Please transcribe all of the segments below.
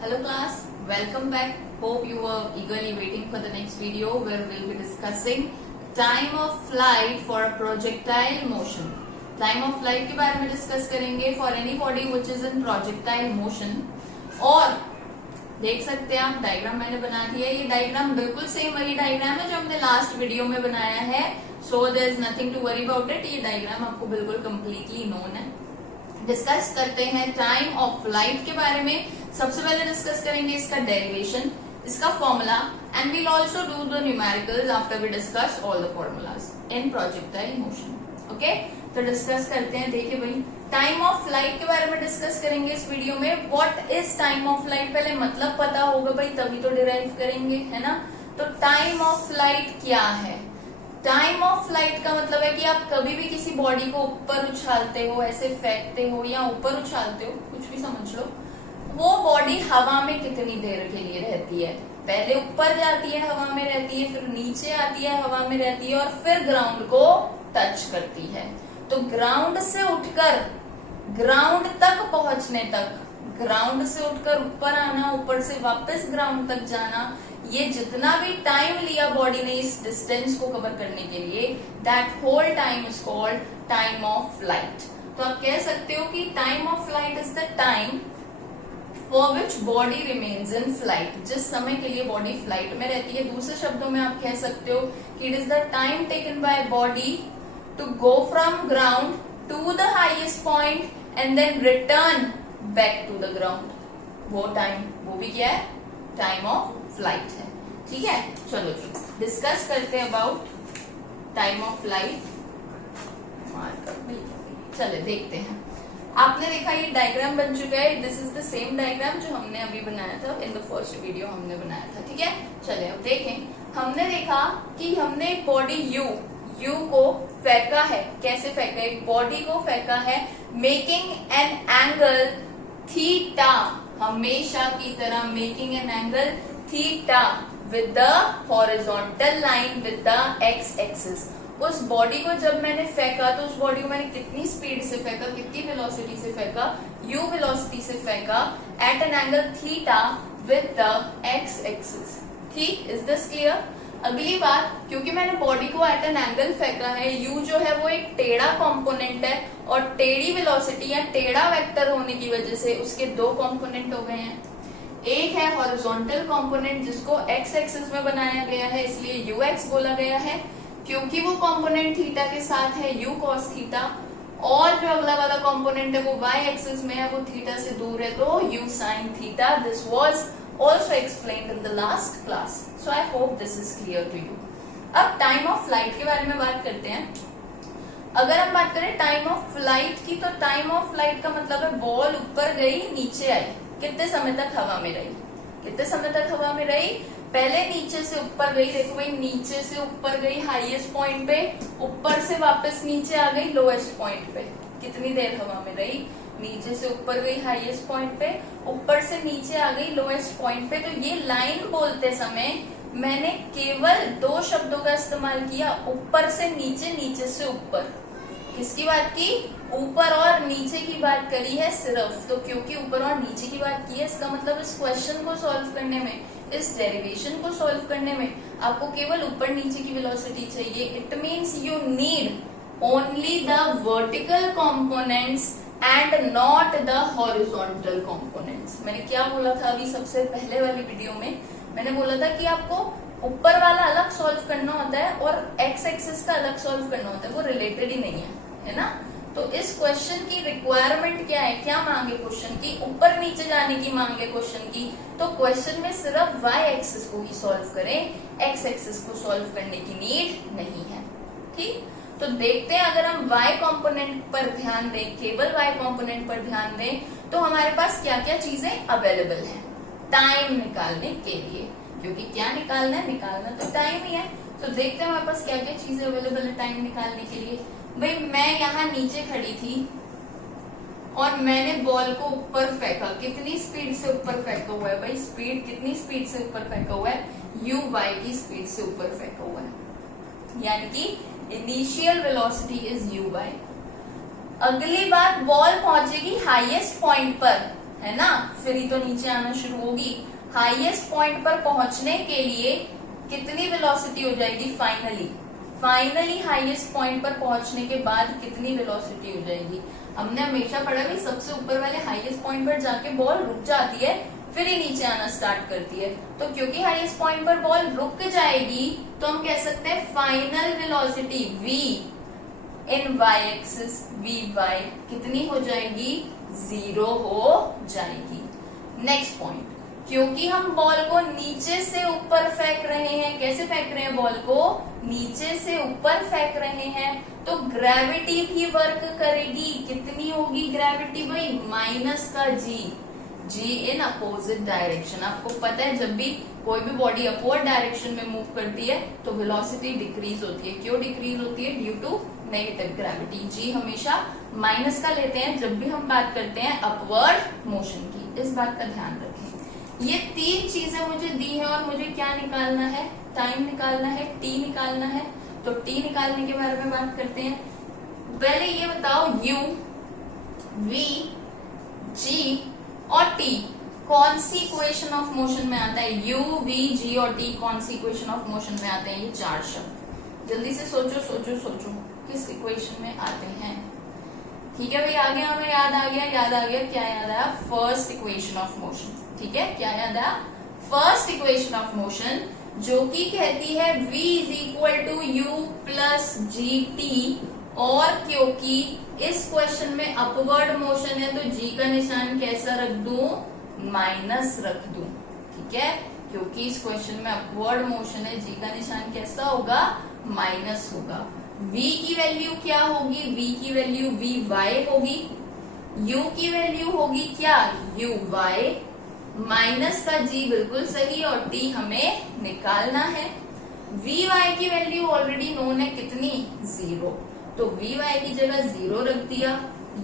Hello class, welcome back. Hope you were eagerly waiting for the next video where we'll be discussing time of flight for a projectile motion. Time of flight के बारे में discuss करेंगे for any body which is in projectile motion. और देख सकते हैं आप diagram मैंने बना दिया है. ये डायग्राम बिल्कुल सेम वही डायग्राम है जो हमने लास्ट वीडियो में बनाया है. So there is nothing to worry about it. ये डायग्राम आपको बिल्कुल कम्प्लीटली नोन है. डिस्कस करते हैं टाइम ऑफ फ्लाइट के बारे में. सबसे पहले डिस्कस करेंगे इसका डेरिवेशन, इसका formula and we'll also do the numericals after we discuss all the formulas in projectile motion. Okay, तो डिस्कस करते हैं. देखिए भाई, टाइम ऑफ फ्लाइट के बारे में डिस्कस करेंगे इस वीडियो में. What is time of flight, पहले मतलब पता होगा भाई तभी तो डिराइव करेंगे, है ना. तो टाइम ऑफ फ्लाइट क्या है? टाइम ऑफ फ्लाइट का मतलब है कि आप कभी भी किसी बॉडी को ऊपर उछालते हो, ऐसे फेंकते हो या ऊपर उछालते हो, कुछ भी समझ लो, वो बॉडी हवा में कितनी देर के लिए रहती है. पहले ऊपर जाती है, हवा में रहती है, फिर नीचे आती है, हवा में रहती है, और फिर ग्राउंड को टच करती है. तो ग्राउंड से उठकर ग्राउंड तक पहुंचने तक, ग्राउंड से उठकर ऊपर आना, ऊपर से वापस ग्राउंड तक जाना, ये जितना भी टाइम लिया बॉडी ने इस डिस्टेंस को कवर करने के लिए, that whole time is called time of flight. तो आप कह सकते हो कि time of flight is the time for which body remains in flight. जिस समय के लिए बॉडी फ्लाइट में रहती है. दूसरे शब्दों में आप कह सकते हो कि it is the time taken by body to go from ground to the highest point and then return back to the ground. वो टाइम, वो भी क्या है? टाइम ऑफ फ्लाइट है. ठीक है, चलो जी डिस्कस करते हैं अबाउट टाइम ऑफ फ्लाइट. चले देखते हैं. आपने देखा ये डायग्राम बन चुका है. This is the same diagram जो हमने अभी बनाया था इन द फर्स्ट वीडियो हमने बनाया था. ठीक है, चले अब देखें. हमने देखा कि हमने एक बॉडी यू को फेंका है. कैसे फेंका? एक बॉडी को फेंका है मेकिंग एन एंगल थीटा, हमेशा की तरह making an angle theta with the horizontal line with the x axis. उस बॉडी को जब मैंने फेंका तो उस बॉडी को मैंने कितनी स्पीड से फेंका, कितनी वेलोसिटी से फेंका? u वेलोसिटी से फेंका at an angle theta with the x axis. ठीक, इज दिस क्लियर? अगली बात, क्योंकि मैंने बॉडी को एट एन एंगल फेंका है, u जो है वो एक टेढ़ा कंपोनेंट है और टेढ़ी वेलोसिटी या टेढ़ा वेक्टर होने की वजह से उसके दो कंपोनेंट हो गए हैं. एक है हॉरिजॉन्टल कंपोनेंट जिसको एक्स एक्सिस में बनाया गया है, इसलिए ux बोला गया है क्योंकि वो कंपोनेंट थीटा के साथ है, u cos थीटा. और जो अगला वाला कंपोनेंट है वो y एक्सिस में है, वो थीटा से दूर है, तो u sin theta. This was also explained in the last class. So I hope this is clear to you. अब टाइम ऑफ फ्लाइट के बारे में बात करते हैं. अगर हम बात करें टाइम ऑफ फ्लाइट की, तो टाइम ऑफ फ्लाइट का मतलब है बॉल ऊपर गई, नीचे आई, कितने समय तक हवा में रही. कितने समय तक हवा में रही? पहले नीचे से ऊपर गई. देखो भाई, नीचे से ऊपर गई हाईएस्ट पॉइंट पे, ऊपर से वापस नीचे आ गई लोएस्ट पॉइंट पे. कितनी देर हवा में रही? नीचे से ऊपर गई हाईएस्ट पॉइंट पे, ऊपर से नीचे आ गई लोएस्ट पॉइंट पे. तो ये लाइन बोलते समय मैंने केवल दो शब्दों का इस्तेमाल किया, ऊपर से नीचे, नीचे से ऊपर. किसकी बात की? ऊपर और नीचे की बात करी है सिर्फ. तो क्योंकि ऊपर और नीचे की बात की है, इसका मतलब इस क्वेश्चन को सॉल्व करने में, इस डेरिवेशन को सॉल्व करने में आपको केवल ऊपर नीचे की वेलोसिटी चाहिए. It means you need only the vertical components and not the horizontal components. मैंने क्या बोला था अभी सबसे पहले वाली वीडियो में? मैंने बोला था कि आपको ऊपर वाला अलग सॉल्व करना होता है और एक्स एक्सिस का अलग सॉल्व करना होता है, वो रिलेटेड ही नहीं है ना. तो इस क्वेश्चन की रिक्वायरमेंट क्या है, क्या मांगे क्वेश्चन की? ऊपर नीचे जाने की मांगे क्वेश्चन की. तो क्वेश्चन में सिर्फ y एक्सिस को ही सॉल्व करें, x एक्सिस को सॉल्व करने की नीड नहीं है. ठीक, तो देखते हैं. अगर हम y कंपोनेंट पर ध्यान दें, केवल y कंपोनेंट पर ध्यान दें, तो हमारे पास क्या क्या चीजें अवेलेबल हैं टाइम निकालने के लिए. क्योंकि क्या निकालना है? निकालना तो टाइम ही है. तो देखते हैं हमारे पास क्या क्या चीजें अवेलेबल है टाइम निकालने के लिए. भाई, मैं यहाँ नीचे खड़ी थी और मैंने बॉल को ऊपर फेंका. कितनी स्पीड से ऊपर फेंका हुआ है भाई? स्पीड कितनी स्पीड से ऊपर फेंका हुआ है? u/y की स्पीड से ऊपर फेंका हुआ है, यानी कि इनिशियल वेलोसिटी इज u/y. अगली बात, बॉल पहुंचेगी हाईएस्ट पॉइंट पर. है ना, फिर ही तो नीचे आना शुरू होगी। हाईएस्ट पॉइंट पर पहुंचने के लिए कितनी वेलोसिटी हो जाएगी फाइनली हाईएस्ट पॉइंट पर पहुंचने के बाद कितनी वेलोसिटी हो जाएगी। हमने हमेशा पढ़ा भी सबसे ऊपर वाले हाईएस्ट पॉइंट पर जाके बॉल रुक जाती है, फिर ही नीचे आना स्टार्ट करती है। तो क्योंकि हाईएस्ट पॉइंट पर बॉल रुक जाएगी तो हम कह सकते हैं फाइनल वेलोसिटी v इन y एक्सिस vy कितनी हो जाएगी, 0 हो जाएगी। नेक्स्ट पॉइंट, क्योंकि हम बॉल को नीचे से ऊपर फेंक रहे हैं, कैसे फेंक रहे हैं, बॉल को नीचे से ऊपर फेंक रहे हैं, तो ग्रेविटी भी वर्क करेगी। कितनी होगी ग्रेविटी भाई, माइनस का जी इन अपोजिट डायरेक्शन। आपको पता है जब भी कोई भी बॉडी अपवर्ड डायरेक्शन में मूव करती है तो वेलोसिटी डिक्रीज होती है। क्यों डिक्रीज होती है, ड्यू टू नेगेटिव ग्रेविटी। जी हमेशा माइनस का लेते हैं जब भी हम बात करते हैं अपवर्ड मोशन की, इस बात का ध्यान रखें। ये 3 चीजें मुझे दी है और मुझे क्या निकालना है, टाइम निकालना है, टी निकालना है। तो टी निकालने के बारे में बात करते हैं। पहले ये बताओ यू, वी, जी और टी कौन सी इक्वेशन ऑफ मोशन में आता है। यू, वी, जी और टी कौन सी इक्वेशन ऑफ मोशन में आते हैं, ये 4 शब्द। जल्दी से सोचो सोचो सोचो किस इक्वेशन में आते हैं। ठीक है भाई, आ गया, हमें याद आ गया, क्या याद आया, फर्स्ट इक्वेशन ऑफ मोशन। ठीक है, क्या याद आया, फर्स्ट इक्वेशन ऑफ मोशन, जो कि कहती है v is equal to u plus g t. और क्योंकि इस क्वेश्चन में अपवर्ड मोशन है तो g का निशान कैसा रख दूं, माइनस रख दूं। ठीक है, क्योंकि इस क्वेश्चन में अपवर्ड मोशन है, g का निशान कैसा होगा, माइनस होगा। v की वैल्यू क्या होगी, v की वैल्यू vy होगी, u की वैल्यू होगी क्या, uy, माइनस का g बिल्कुल सही और t हमें निकालना है। vy की वैल्यू ऑलरेडी नोन है, कितनी, 0, तो vy की जगह 0 रख दिया,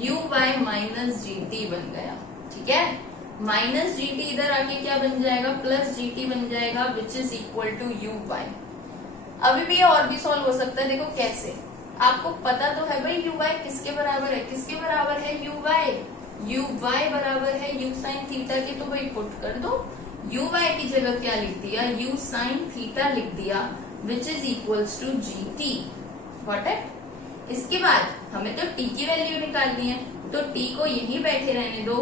uy माइनस gt बन गया। ठीक है, माइनस gt इधर आके क्या बन जाएगा, प्लस gt बन जाएगा, which is equal to uy। अभी भी ये और भी सॉल्व हो सकता है, देखो कैसे, आपको पता तो है भाई uy किसके बराबर है, किसके बराबर है, uy बराबर है u साइन थीटा की, तो भाई पुट कर दो, uy की जगह क्या लिख दिया, u साइन थीटा लिख दिया, which is equals to gt। Got it. इसके बाद हमें तो t की वैल्यू निकालनी है, तो t को यहीं बैठे रहने दो,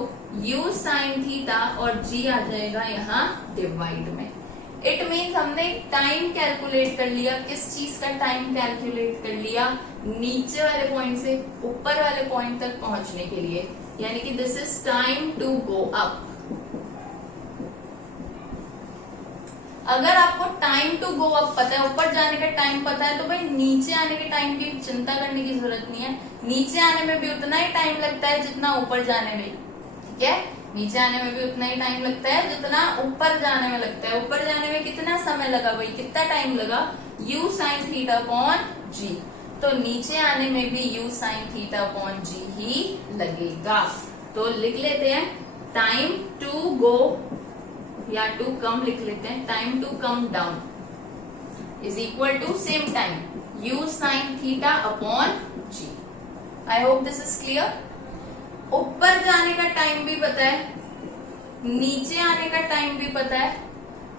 u साइन थीटा और g आ जाएगा यहाँ डिवाइड में। इट मीन्स हमने टाइम कैलकुलेट कर लिया, किस चीज का टाइम कैलकुलेट कर लिया, नीचे वाले पॉइंट से ऊपर वाले पॉइंट तक पहुंचने के लिए, यानी कि this is time to go up. अगर आपको टाइम टू गो अप पता है, ऊपर जाने का टाइम पता है, तो भाई नीचे आने के टाइम की चिंता करने की जरूरत नहीं है। नीचे आने में भी उतना ही टाइम लगता है जितना ऊपर जाने में। ठीक है, नीचे आने में भी उतना ही टाइम लगता है जितना ऊपर जाने में लगता है। ऊपर जाने में कितना समय लगा भाई, कितना टाइम लगा, u sine theta upon g, तो नीचे आने में भी u sine theta upon g ही लगेगा। तो लिख लेते हैं टाइम टू गो या टू कम लिख लेते हैं, time to come down is equal to same time u sine theta upon g। I hope this is clear. ऊपर जाने का टाइम भी पता है, नीचे आने का टाइम भी पता है,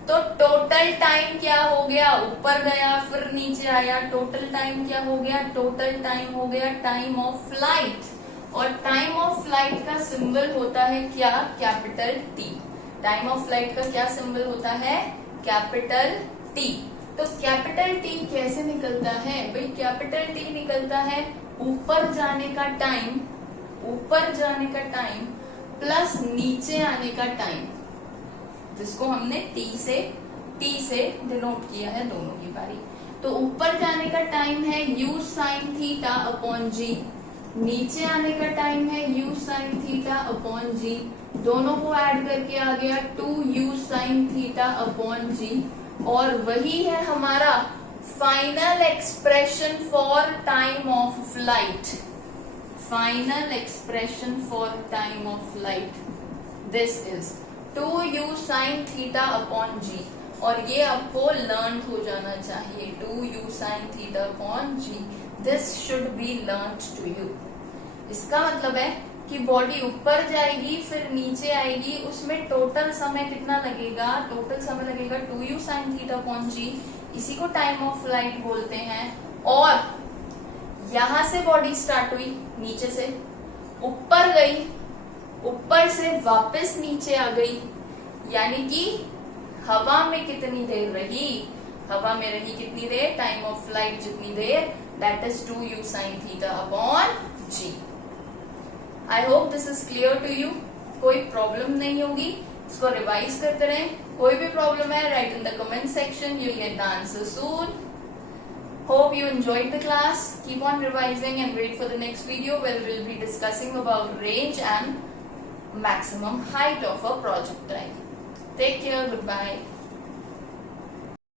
तो टोटल टाइम क्या हो गया, ऊपर गया फिर नीचे आया, टोटल टाइम क्या हो गया, टोटल टाइम हो गया टाइम ऑफ फ्लाइट। और टाइम ऑफ फ्लाइट का सिंबल होता है क्या, capital T. Time of flight का क्या सिंबल होता है, कैपिटल टी। तो कैपिटल टी कैसे निकलता है भाई, कैपिटल टी निकलता है ऊपर जाने का टाइम, ऊपर जाने का टाइम प्लस नीचे आने का टाइम, जिसको हमने टी से डिनोट किया है दोनों की बारी। तो ऊपर जाने का टाइम है u साइन थीटा अपॉन जी, नीचे आने का टाइम है u साइन थीटा अपॉन जी, दोनों को ऐड करके आ गया 2u sine theta upon G. और वही है हमारा final expression for time of flight, final expression for time of flight, this is 2u sine theta upon G. और ये आपको लर्न हो जाना चाहिए, 2u sine theta upon G, this should be learn to you. इसका मतलब है कि बॉडी ऊपर जाएगी फिर नीचे आएगी, उसमें टोटल समय कितना लगेगा? टोटल समय लगेगा 2u sin थीटा अपॉन जी, इसी को टाइम ऑफ फ्लाइट बोलते हैं। और यहां से बॉडी स्टार्ट हुई, नीचे से ऊपर गई, ऊपर से वापस नीचे आ गई, यानी कि हवा में कितनी देर रही? हवा में रही कितनी देर? टाइम ऑफ फ्लाइट जितनी देर, that is 2u sin theta upon G. I hope this is clear to you. कोई प्रॉब्लम नहीं होगी, इसको रिवाइज करते रहें। कोई भी प्रॉब्लम है, right in the comment section, you'll get the answer soon. Hope you enjoyed the class. Keep on revising and wait for the next video where we'll be discussing about range and maximum height of a projectile. Take care. Goodbye.